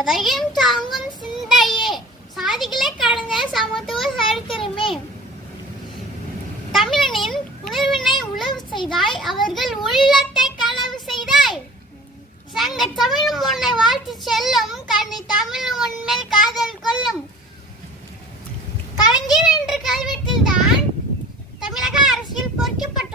எதையும் தாங்கும் சிந்தையே. சாதிகளை கடந்த சமத்துவ சரித்திரமே. தமிழனின் உணர்வினை உழவு செய்தாய் அவர்கள் உள்ளத்தை களவு செய்தாய். சங்க தமிழும் உன்னை வாழ்த்து செல்லும் கண்ணி தமிழும் உண்மை காதல் கொள்ளும். கலைஞர் என்று கல்வெட்டில் தான் தமிழக அரசியல் பொறிக்கப்பட்ட